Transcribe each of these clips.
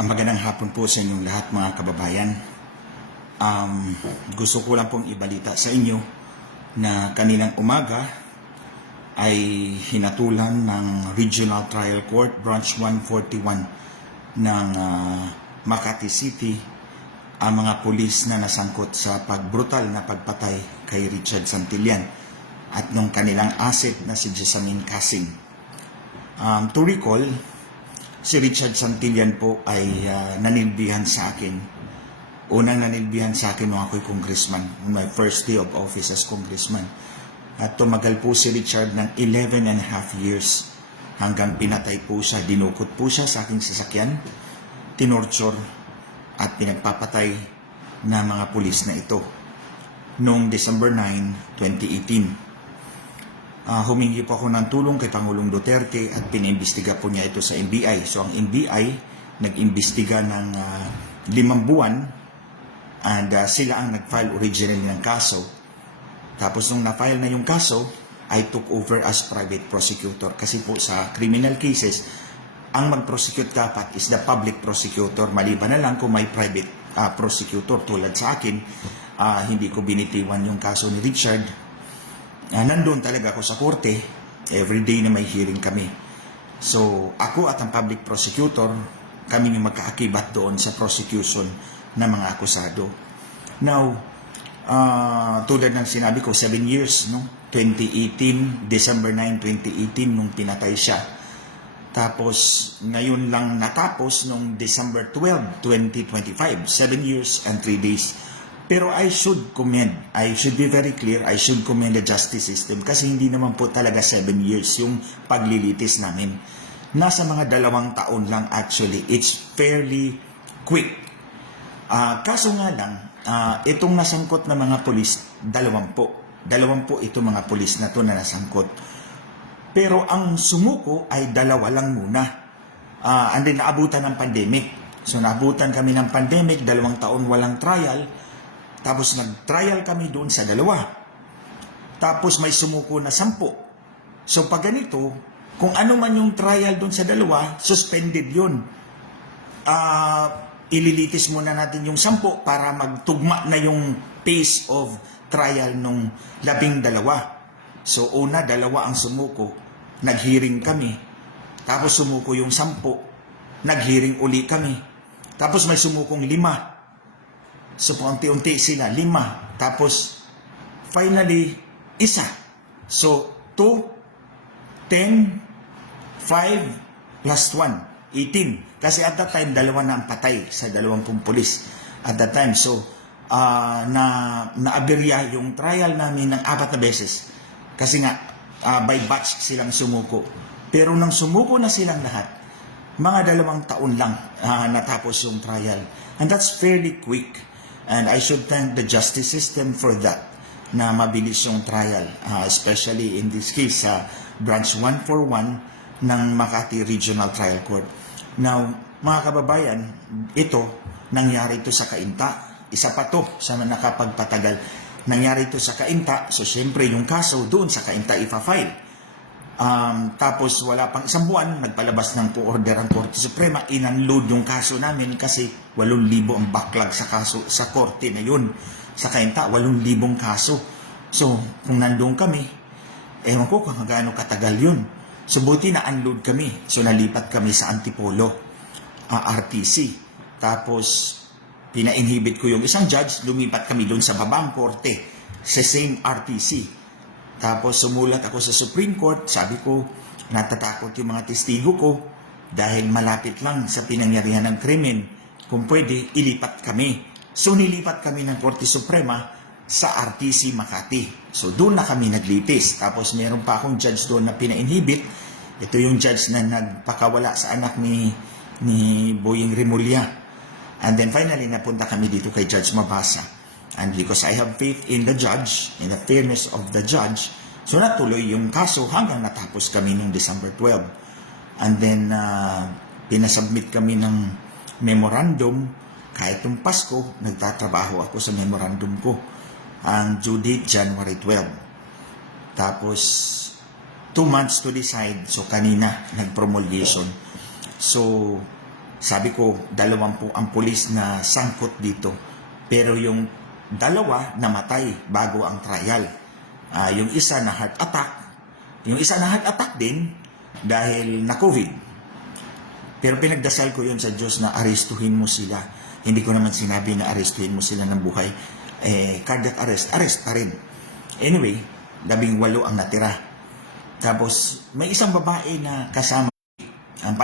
Magandang hapon po sa inyong lahat mga kababayan. Gusto ko lang pong ibalita sa inyo na kaninang umaga ay hinatulan ng Regional Trial Court Branch 141 ng Makati City ang mga pulis na nasangkot sa pagbrutal na pagpatay kay Richard Santillan at nung kanilang asset na si Jessamine Casing. To recall, si Richard Santillan po ay nanilbihan sa akin. Unang nanilbihan sa akin nung ako'y congressman, my first day of office as congressman. At tumagal po si Richard ng 11 and a half years hanggang pinatay po siya, dinukot po siya sa aking sasakyan, tinorture at pinagpapatay na mga pulis na ito noong December 9, 2018. Humingi po ako ng tulong kay Pangulong Duterte at pinimbestiga po niya ito sa NBI. So ang NBI nag-imbestiga ng 5 buwan and sila ang nag-file originally ng kaso. Tapos nung na-file na yung kaso, I took over as private prosecutor. Kasi po sa criminal cases, ang mag-prosecute dapat is the public prosecutor. Maliban na lang kung may private prosecutor tulad sa akin, hindi ko binitiwan yung kaso ni Richard. Nandun talaga ako sa korte, everyday na may hearing kami. So, ako at ang public prosecutor, kami yung magkaakibat doon sa prosecution ng mga akusado. Now, tulad ng sinabi ko, 7 years, no? 2018, December 9, 2018, nung pinatay siya. Tapos, ngayon lang natapos nung December 12, 2025, 7 years and 3 days. Pero I should be very clear, I should commend the justice system kasi hindi naman po talaga 7 years yung paglilitis namin. Nasa mga 2 taon lang actually. It's fairly quick. Kaso nga lang, itong nasangkot na mga pulis, 20 itong mga pulis na to na nasangkot. Pero ang sumuko ay 2 lang muna. And then naabutan ng pandemic. So naabutan kami ng pandemic, 2 taon walang trial. Tapos nag-trial kami doon sa 2. Tapos may sumuko na 10. So pag ganito, kung ano man yung trial doon sa 2, suspended yun. Ililitis muna natin yung 10 para magtugma na yung pace of trial nung 12. So una, 2 ang sumuko. Nag-hearing kami. Tapos sumuko yung 10. Nag-hearing uli kami. Tapos may sumukong 5. So, paunti-unti sila, 5. Tapos, finally, 1. So, 2, 10, 5, plus 1, 18. Kasi at that time, 2 na ang patay sa 20 pulis. At that time, so, naaberya yung trial namin ng 4 na beses. Kasi nga, by batch silang sumuko. Pero nang sumuko na silang lahat, mga 2 taon lang natapos yung trial. And that's fairly quick. And I should thank the justice system for that, na mabilis yung trial, especially in this case sa Branch 141 ng Makati Regional Trial Court. Now, mga kababayan, nangyari ito sa Cainta. Isa pa to sa nakapagpatagal. Nangyari ito sa Cainta, so syempre yung kaso doon sa Cainta ipa-file. Tapos wala pang 1 buwan, nagpalabas ng order ang Korte Suprema, in-unload yung kaso namin kasi 8,000 ang backlog sa kaso sa korte na yun. Sa Cainta, 8,000 kaso. So, kung nandun kami, ewan ko kung gaano katagal yun. So, buti na-unload kami. So, nalipat kami sa Antipolo, RTC. Tapos, pina-inhibit ko yung isang judge, lumipat kami doon sa babang korte, sa same RTC. Tapos sumulat ako sa Supreme Court, sabi ko, natatakot yung mga testigo ko dahil malapit lang sa pinangyarihan ng krimen. Kung pwede, ilipat kami. So nilipat kami ng Korte Suprema sa RTC Makati. So doon na kami naglitis. Tapos meron pa akong judge doon na pina-inhibit. Ito yung judge na nagpakawala sa anak ni Boying Remulla. And then finally, napunta kami dito kay Judge Mabasa. And because I have faith in the judge, in the fairness of the judge, so natuloy yung kaso hanggang natapos kami noong December 12. And then, pinasubmit kami ng memorandum. Kahit yung Pasko, nagtatrabaho ako sa memorandum ko. Ang due date, January 12. Tapos, 2 months to decide. So, kanina, nag-promulgation. So, Sabi ko, 20 ang pulis na sangkot dito. Pero yung dalawa namatay bago ang trial. Yung isa na heart attack. Yung isa na heart attack din dahil na COVID. Pero pinagdasal ko yun sa Diyos na arestuhin mo sila. Hindi ko naman sinabi na arestuhin mo sila ng buhay. Cardiac arrest pa rin. Anyway, 18 ang natira. Tapos, may isang babae na kasama. Ang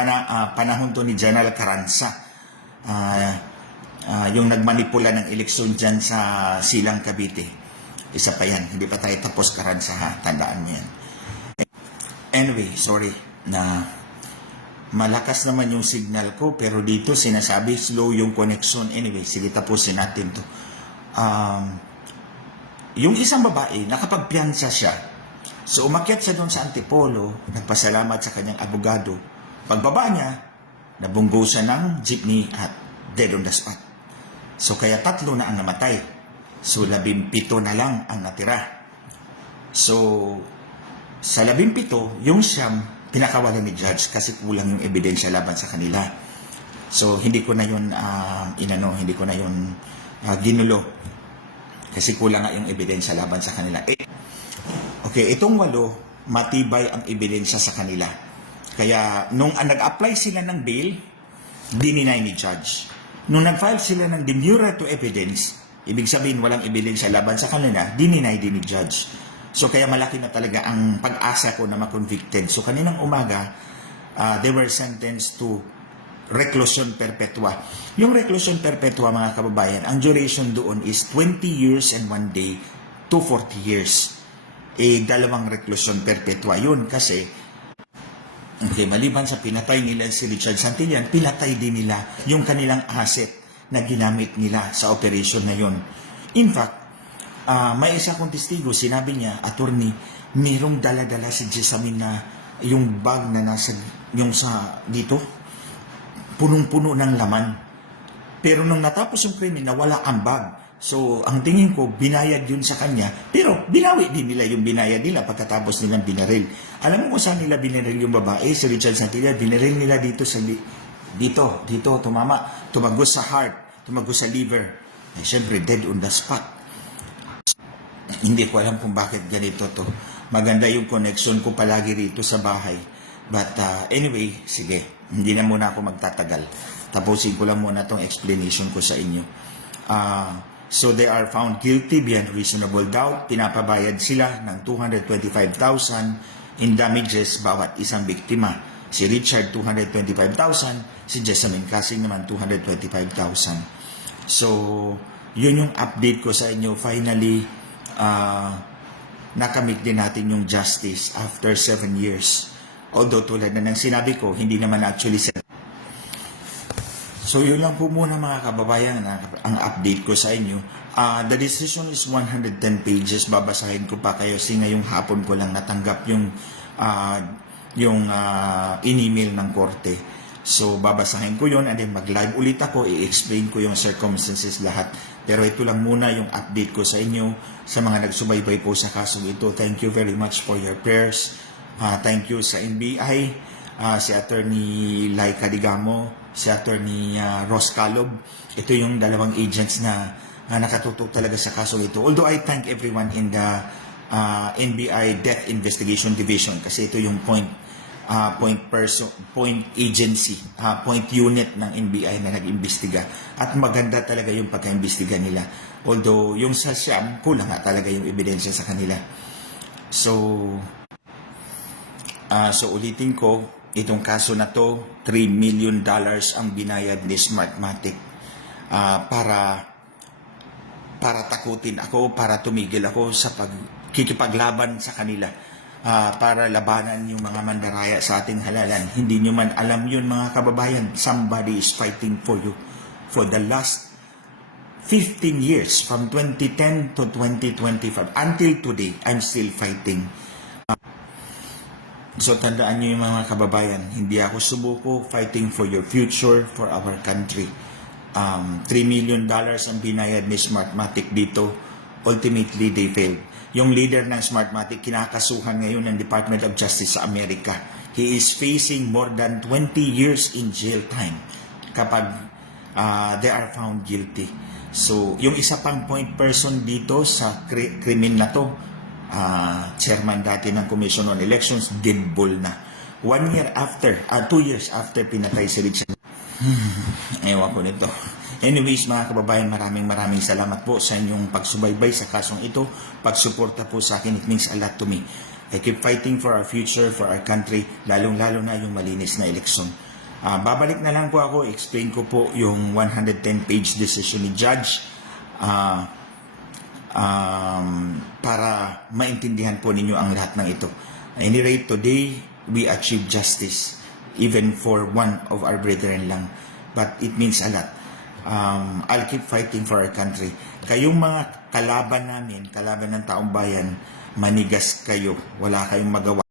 panahon to ni General Carranza. Yung nagmanipula ng eleksyon dyan sa Silang Cavite. Isa pa yan. Hindi pa tayo tapos Carranza ha. Tandaan mo yan. Anyway, sorry na malakas naman yung signal ko. Pero dito sinasabi slow yung connection. Anyway, sige tapusin natin to. Yung isang babae, nakapagpiyansa siya. So umakyat siya doon sa Antipolo, nagpasalamat sa kanyang abogado. Pagbaba niya, nabunggo siya ng jeepney at dead on the spot. So kaya 3 na ang namatay. So 17 na lang ang natira. So sa 17, yung siyam, pinakawalan ni judge kasi kulang yung ebidensya laban sa kanila. So hindi ko na yun hindi ko na yun ginulo. Kasi kulang nga yung ebidensya laban sa kanila. Okay, itong 8, matibay ang ebidensya sa kanila. Kaya nung nag-apply sila ng bail, dininay ni judge. Nung nag-file sila ng demurrer to evidence, ibig sabihin walang ebidensya laban sa kanila, dininay din ni judge. So kaya malaki na talaga ang pag-asa ko na ma-convicted. So kaninang umaga, they were sentenced to reclusion perpetua. Yung reclusion perpetua, mga kababayan, ang duration doon is 20 years and 1 day to 40 years. 2 reclusion perpetua yun kasi maliban sa pinatay nila si Richard Santillan, pinatay din nila yung kanilang asset na ginamit nila sa operation na yun. In fact, may isa kong testigo, sinabi niya, attorney, mayroong dala-dala si Jessamine na yung bag na nasa, yung sa dito, punong-puno ng laman. Pero nung natapos yung krimen, nawala ang bag. So, ang tingin ko, binayad yun sa kanya. Pero, binawi din nila yung binayad nila pagkatapos nilang binaril. Alam mo kung saan nila binaril yung babae, si Richard Santillan? Binaril nila dito sa dito, tumama. Tumagos sa heart, tumagos sa liver. Siyempre, dead on the spot. Hindi ko alam kung bakit ganito to. Maganda yung connection ko palagi rito sa bahay. But anyway, sige, hindi na muna ako magtatagal. Tapusin ko lang muna tong explanation ko sa inyo. So they are found guilty beyond reasonable doubt. Pinapabayad sila ng 225,000 in damages bawat isang biktima. Si Richard 225,000, si Jessamine Casing naman 225,000. So yun yung update ko sa inyo. Finally, nakamit din natin yung justice after 7 years. Although tulad na ng sinabi ko, hindi naman actually set. So yun lang po muna mga kababayan ang update ko sa inyo. The decision is 110 pages. Babasahin ko pa kayo kasi ngayong hapon ko lang natanggap yung in-email ng korte. So babasahin ko yun and then mag-live ulit ako, i-explain ko yung circumstances lahat. Pero ito lang muna yung update ko sa inyo, sa mga nagsubaybay po sa kasong ito. Thank you very much for your prayers. Thank you sa NBI, si Attorney Laika Digamo, si Attorney Ross Calob. Ito yung dalawang agents na nakatutok talaga sa kasong ito. Although I thank everyone in the NBI Death Investigation Division kasi ito yung point agency, point unit ng NBI na nag-imbestiga. At maganda talaga yung pagka-imbestiga nila. Although yung sa Siam, kulang nga talaga yung ebidensya sa kanila. So ulitin ko, itong kaso na to, $3 million ang binayad ni Smartmatic para takutin ako, para tumigil ako sa pagkikipaglaban sa kanila. Para labanan yung mga mandaraya sa ating halalan. Hindi nyo man alam yun mga kababayan. Somebody is fighting for you. For the last 15 years, from 2010 to 2025, until today, I'm still fighting. So tandaan nyo yung mga kababayan, hindi ako subuko, fighting for your future, for our country. $3 million ang binayad ni Smartmatic dito. Ultimately, they failed. Yung leader ng Smartmatic, kinakasuhan ngayon ng Department of Justice sa Amerika. He is facing more than 20 years in jail time. kapag they are found guilty. So, yung isa pang point person dito sa krimen na to, chairman dati ng Commission on Elections, Ginbol na. 2 years after pinatay si Richard. Ewan ko nito. Anyways, mga kababayan, maraming salamat po sa inyong pagsubaybay sa kasong ito, pagsuporta po sa akin. It means a lot to me. I keep fighting for our future, for our country, lalong-lalo na yung malinis na eleksyon. Babalik na lang po ako, explain ko po yung 110-page decision ni Judge para maintindihan po ninyo ang lahat ng ito. At any rate, today, we achieve justice, even for one of our brethren lang. But it means a lot. I'll keep fighting for our country. Kayong mga kalaban namin, kalaban ng taong bayan, manigas kayo, wala kayong magawa.